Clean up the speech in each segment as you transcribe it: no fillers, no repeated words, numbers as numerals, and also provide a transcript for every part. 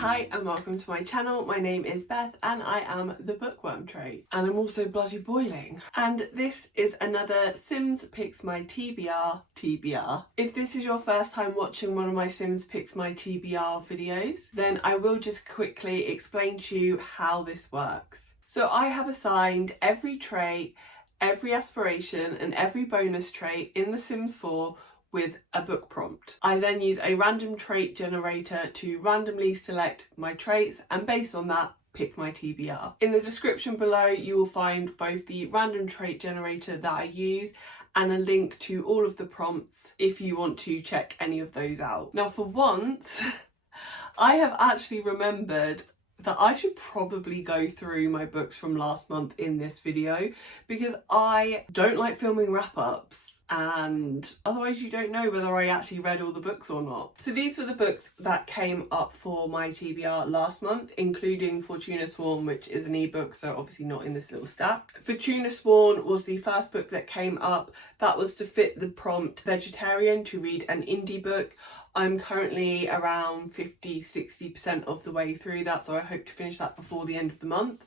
Hi and welcome to my channel. My name is Beth and I am the bookworm trait, and I'm also bloody boiling. And this is another Sims Picks My TBR TBR. If this is your first time watching one of my Sims Picks My TBR videos, then I will just quickly explain to you how this works. So I have assigned every trait, every aspiration and every bonus trait in The Sims 4 with a book prompt. I then use a random trait generator to randomly select my traits and based on that pick my TBR. In the description below you will find both the random trait generator that I use and a link to all of the prompts if you want to check any of those out. Now for once I have actually remembered that I should probably go through my books from last month in this video because I don't like filming wrap-ups and otherwise you don't know whether I actually read all the books or not. So these were the books that came up for my TBR last month, including Fortuna Sworn, which is an ebook, so obviously not in this little stack. Fortuna Sworn was the first book that came up. That was to fit the prompt vegetarian to read an indie book. I'm currently around 50-60% of the way through that, so I hope to finish that before the end of the month.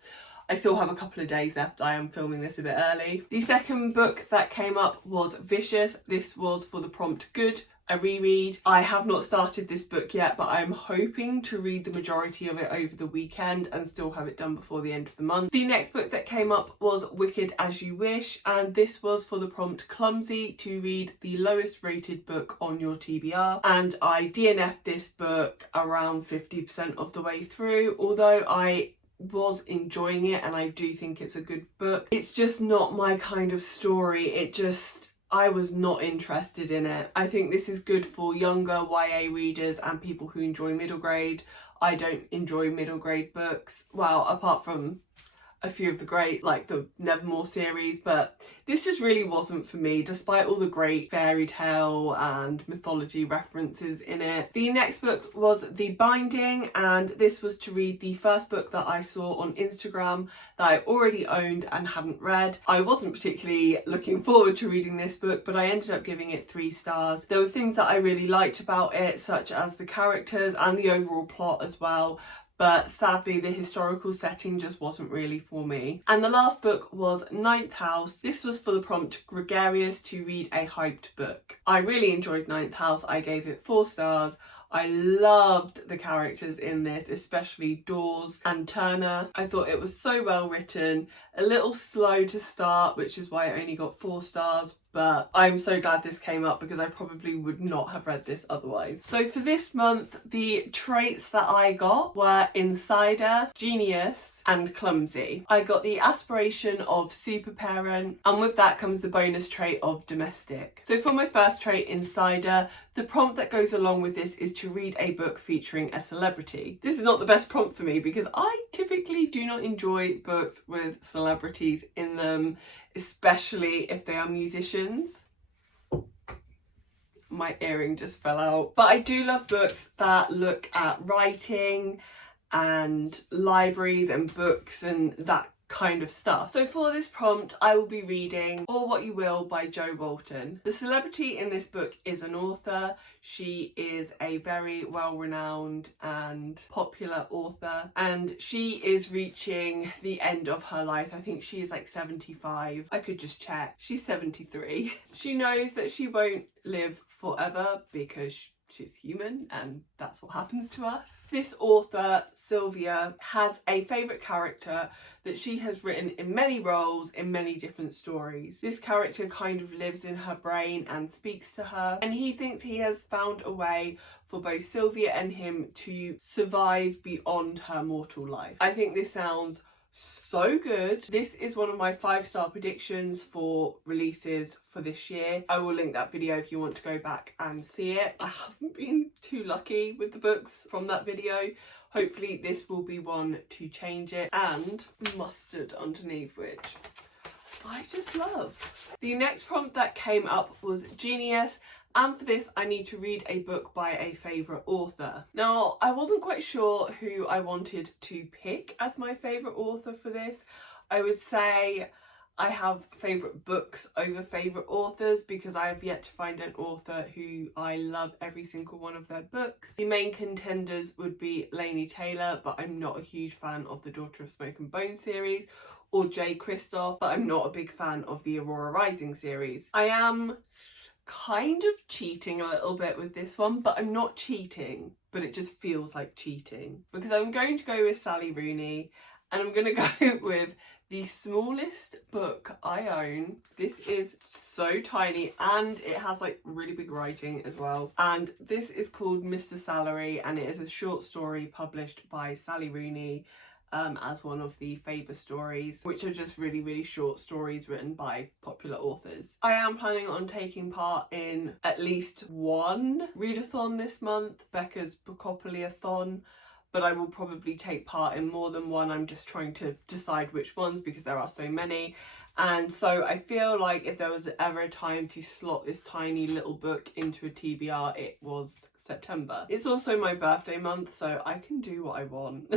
I still have a couple of days left. I am filming this a bit early. The second book that came up was Vicious. This was for the prompt Good, a reread. I have not started this book yet, but I'm hoping to read the majority of it over the weekend and still have it done before the end of the month. The next book that came up was Wicked As You Wish, and this was for the prompt Clumsy, to read the lowest rated book on your TBR. And I DNF'd this book around 50% of the way through, although I was enjoying it and I do think it's a good book. It's just not my kind of story. I was not interested in it. I think this is good for younger YA readers and people who enjoy middle grade. I don't enjoy middle grade books, well, apart from a few of the great, like the Nevermore series, but this just really wasn't for me, despite all the great fairy tale and mythology references in it. The next book was The Binding, and this was to read the first book that I saw on Instagram that I already owned and hadn't read. I wasn't particularly looking forward to reading this book, but I ended up giving it 3 stars. There were things that I really liked about it, such as the characters and the overall plot as well, but sadly the historical setting just wasn't really for me. And the last book was Ninth House. This was for the prompt Gregarious, to read a hyped book. I really enjoyed Ninth House. I gave it 4 stars. I loved the characters in this, especially Dawes and Turner. I thought it was so well written, a little slow to start, which is why I only got 4 stars, but I'm so glad this came up because I probably would not have read this otherwise. So for this month, the traits that I got were Insider, Genius, and Clumsy. I got the aspiration of Super Parent, and with that comes the bonus trait of Domestic. So for my first trait, Insider, the prompt that goes along with this is to read a book featuring a celebrity. This is not the best prompt for me because I typically do not enjoy books with celebrities in them, especially if they are musicians. My earring just fell out. But I do love books that look at writing and libraries and books and that kind of stuff. So for this prompt I will be reading Or What You Will by Jo Walton. The celebrity in this book is an author. She is a very well-renowned and popular author, and she is reaching the end of her life. I think she is like 75. I could just check. She's 73. She knows that she won't live forever because she's human and that's what happens to us. This author, Sylvia, has a favourite character that she has written in many roles in many different stories. This character kind of lives in her brain and speaks to her, and he thinks he has found a way for both Sylvia and him to survive beyond her mortal life. I think this sounds so good. This is one of my 5-star predictions for releases for this year. I will link that video if you want to go back and see it. I haven't been too lucky with the books from that video. Hopefully this will be one to change it. And mustard underneath, which I just love. The next prompt that came up was Genius, and for this I need to read a book by a favourite author. Now I wasn't quite sure who I wanted to pick as my favourite author for this. I would say I have favourite books over favourite authors because I have yet to find an author who I love every single one of their books. The main contenders would be Laini Taylor, but I'm not a huge fan of the Daughter of Smoke and Bone series, or Jay Kristoff, but I'm not a big fan of the Aurora Rising series. I am kind of cheating a little bit with this one, but I'm not cheating, but it just feels like cheating because I'm going to go with Sally Rooney, and I'm going to go with the smallest book I own. This is so tiny and it has like really big writing as well. And this is called Mr. Salary, and it is a short story published by Sally Rooney as one of the Faber stories, which are just really short stories written by popular authors. I am planning on taking part in at least one readathon this month, Becca's Bookopoly-a-thon, but I will probably take part in more than one. I'm just trying to decide which ones because there are so many. And so I feel like if there was ever a time to slot this tiny little book into a TBR, it was September. It's also my birthday month, so I can do what I want.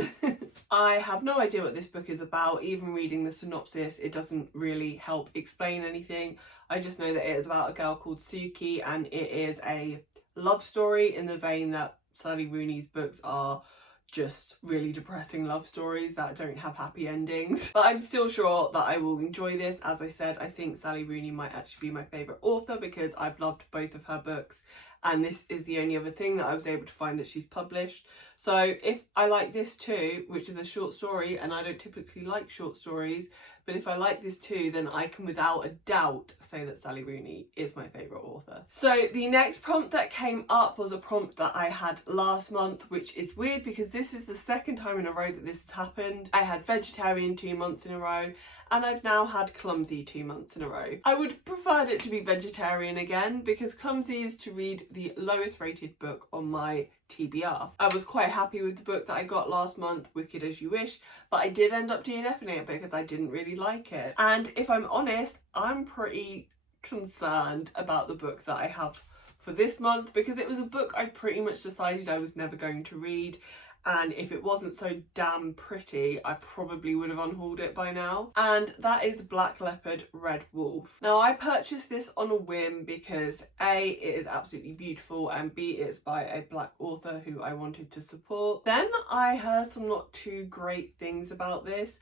I have no idea what this book is about. Even reading the synopsis, it doesn't really help explain anything. I just know that it is about a girl called Suki, and it is a love story in the vein that Sally Rooney's books are, just really depressing love stories that don't have happy endings. But I'm still sure that I will enjoy this. As I said, I think Sally Rooney might actually be my favourite author because I've loved both of her books, and this is the only other thing that I was able to find that she's published. So if I like this too, which is a short story, and I don't typically like short stories, but if I like this too, then I can without a doubt say that Sally Rooney is my favourite author. So the next prompt that came up was a prompt that I had last month, which is weird because this is the second time in a row that this has happened. I had vegetarian 2 months in a row, and I've now had clumsy 2 months in a row. I would prefer it to be vegetarian again because clumsy is to read the lowest rated book on my TBR. I was quite happy with the book that I got last month, Wicked As You Wish, but I did end up DNFing it because I didn't really like it. And if I'm honest, I'm pretty concerned about the book that I have for this month because it was a book I pretty much decided I was never going to read. And if it wasn't so damn pretty, I probably would have unhauled it by now. And that is Black Leopard, Red Wolf. Now, I purchased this on a whim because A, it is absolutely beautiful, and B, it's by a black author who I wanted to support. Then I heard some not too great things about this.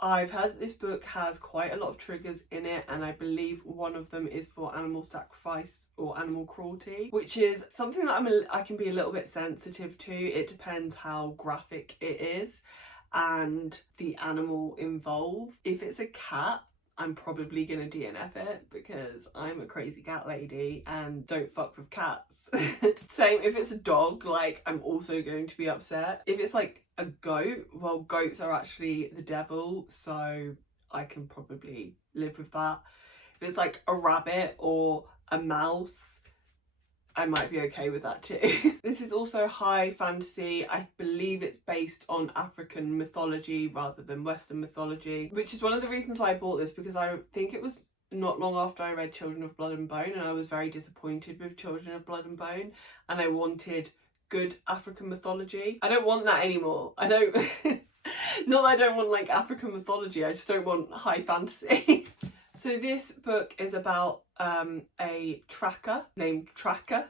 I've heard that this book has quite a lot of triggers in it, and I believe one of them is for animal sacrifice or animal cruelty, which is something that I can be a little bit sensitive to. It depends how graphic it is and the animal involved. If it's a cat, I'm probably gonna DNF it because I'm a crazy cat lady and don't fuck with cats. Same if it's a dog, like I'm also going to be upset. If it's like a goat, well, goats are actually the devil, so I can probably live with that. If it's like a rabbit or a mouse, I might be okay with that too. This is also high fantasy. I believe it's based on African mythology rather than Western mythology, which is one of the reasons why I bought this, because I think it was not long after I read Children of Blood and Bone, and I was very disappointed with Children of Blood and Bone, and I wanted good African mythology. I don't want that anymore. I don't not that I don't want like African mythology, I just don't want high fantasy. So this book is about a tracker named Tracker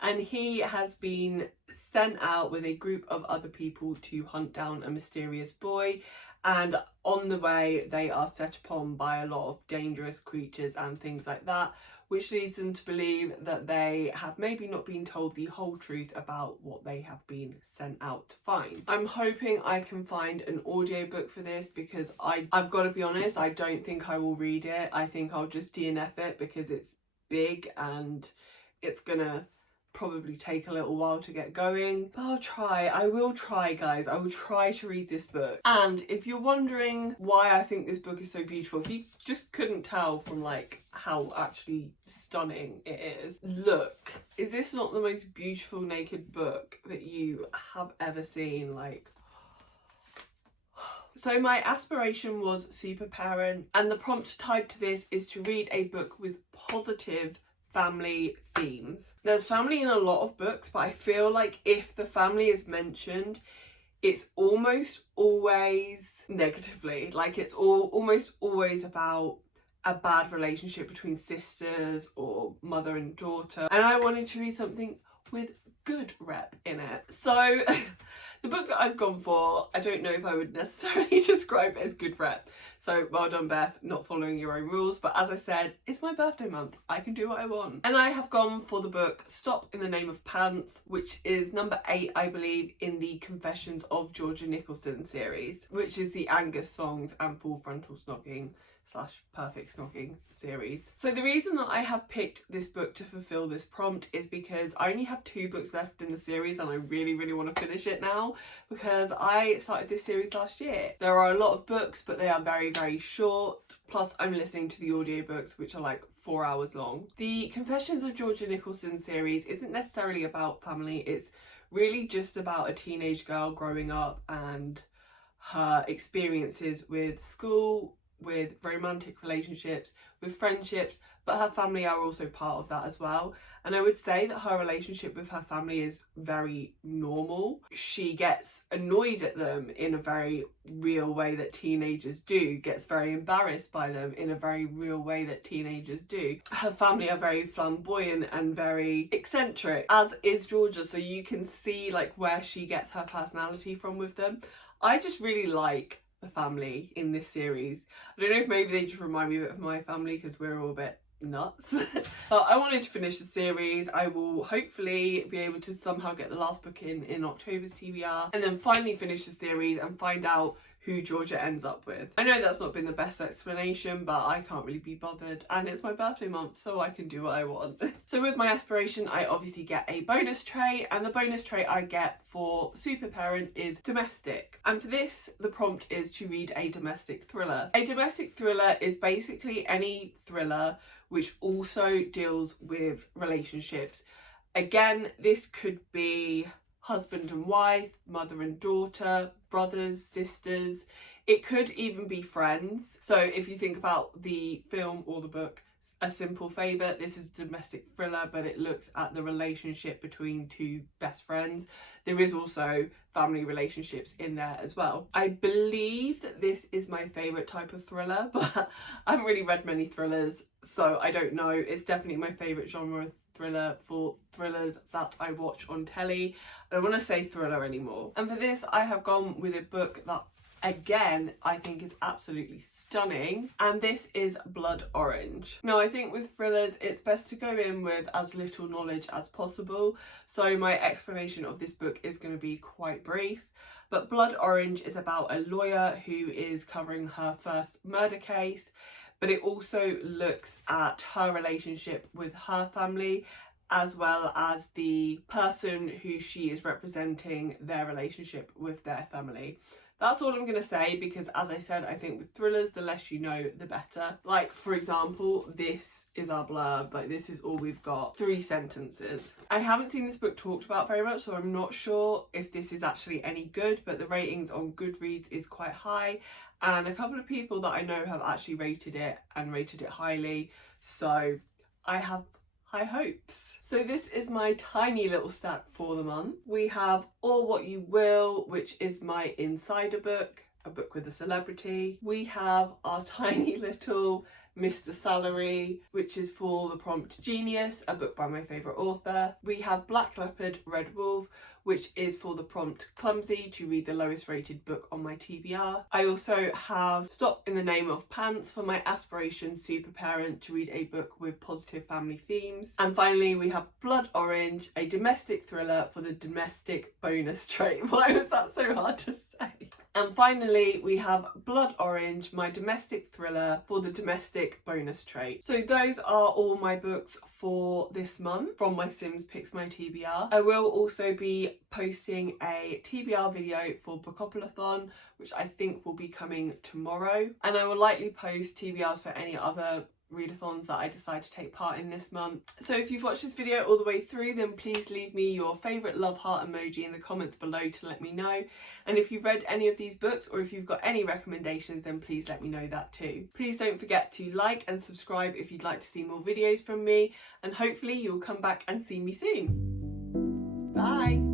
and he has been sent out with a group of other people to hunt down a mysterious boy, and on the way they are set upon by a lot of dangerous creatures and things like that, which leads them to believe that they have maybe not been told the whole truth about what they have been sent out to find. I'm hoping I can find an audiobook for this because I've got to be honest, I don't think I will read it. I think I'll just DNF it because it's big and it's gonna probably take a little while to get going, but I'll try. I will try, guys. I will try to read this book. And if you're wondering why I think this book is so beautiful, if you just couldn't tell from like how actually stunning it is, look, is this not the most beautiful naked book that you have ever seen? Like, so my aspiration was super parent, and the prompt tied to this is to read a book with positive family themes. There's family in a lot of books, but I feel like if the family is mentioned, it's almost always negatively. Like, it's almost always about a bad relationship between sisters or mother and daughter. And I wanted to read something with good rep in it. So the book that I've gone for, I don't know if I would necessarily describe it as good rep. So well done, Beth, not following your own rules. But as I said, it's my birthday month. I can do what I want. And I have gone for the book Stop in the Name of Pants, which is number 8, I believe, in the Confessions of Georgia Nicholson series, which is the Angus Songs and Full Frontal Snogging / Perfect Snogging series. So the reason that I have picked this book to fulfill this prompt is because I only have 2 books left in the series, and I really want to finish it now because I started this series last year. There are a lot of books, but they are very short. Plus I'm listening to the audiobooks, which are like 4 hours long. The Confessions of Georgia Nicholson series isn't necessarily about family. It's really just about a teenage girl growing up and her experiences with school, with romantic relationships, with friendships, but her family are also part of that as well. And I would say that her relationship with her family is very normal. She gets annoyed at them in a very real way that teenagers do, gets very embarrassed by them in a very real way that teenagers do. Her family are very flamboyant and very eccentric, as is Georgia, so you can see like where she gets her personality from with them. I just really like the family in this series. I don't know if maybe they just remind me a bit of my family because we're all a bit nuts. But I wanted to finish the series. I will hopefully be able to somehow get the last book in October's TBR, and then finally finish the series and find out who Georgia ends up with. I know that's not been the best explanation, but I can't really be bothered, and it's my birthday month, so I can do what I want. So with my aspiration, I obviously get a bonus tray, and the bonus tray I get for Super Parent is domestic. And for this, the prompt is to read a domestic thriller. A domestic thriller is basically any thriller which also deals with relationships. Again, this could be husband and wife, mother and daughter, brothers, sisters. It could even be friends. So if you think about the film or the book A Simple Favour, this is a domestic thriller, but it looks at the relationship between 2 best friends. There is also family relationships in there as well. I believe that this is my favourite type of thriller, but I haven't really read many thrillers, so I don't know. It's definitely my favourite genre of thriller for thrillers that I watch on telly. I don't want to say thriller anymore. And for this, I have gone with a book that, again, I think is absolutely stunning, and this is Blood Orange. Now, I think with thrillers, it's best to go in with as little knowledge as possible, so my explanation of this book is going to be quite brief. But Blood Orange is about a lawyer who is covering her first murder case, but it also looks at her relationship with her family as well as the person who she is representing, their relationship with their family. That's all I'm going to say because, as I said, I think with thrillers, the less you know, the better. Like, for example, this is our blurb, like this is all we've got, 3 sentences. I haven't seen this book talked about very much, so I'm not sure if this is actually any good, but the ratings on Goodreads is quite high, and a couple of people that I know have actually rated it and rated it highly, so I have high hopes. So this is my tiny little stack for the month. We have Or What You Will, which is my insider book, a book with a celebrity. We have our tiny little Mr. Salary, which is for the prompt Genius, a book by my favourite author. We have Black Leopard, Red Wolf, which is for the prompt Clumsy, to read the lowest rated book on my TBR. I also have Stop in the Name of Pants for my aspiration Super Parent, to read a book with positive family themes. And finally, we have Blood Orange, a domestic thriller for the domestic bonus trait. Why was that so hard to say? And finally, we have Blood Orange, my domestic thriller for the domestic bonus trait. So those are all my books for this month from my Sims Picks My TBR. I will also be posting a TBR video for Bookopolython, which I think will be coming tomorrow. And I will likely post TBRs for any other readathons that I decide to take part in this month. So if you've watched this video all the way through, then please leave me your favourite love heart emoji in the comments below to let me know. And if you've read any of these books, or if you've got any recommendations, then please let me know that too. Please don't forget to like and subscribe if you'd like to see more videos from me, and hopefully you'll come back and see me soon. Bye!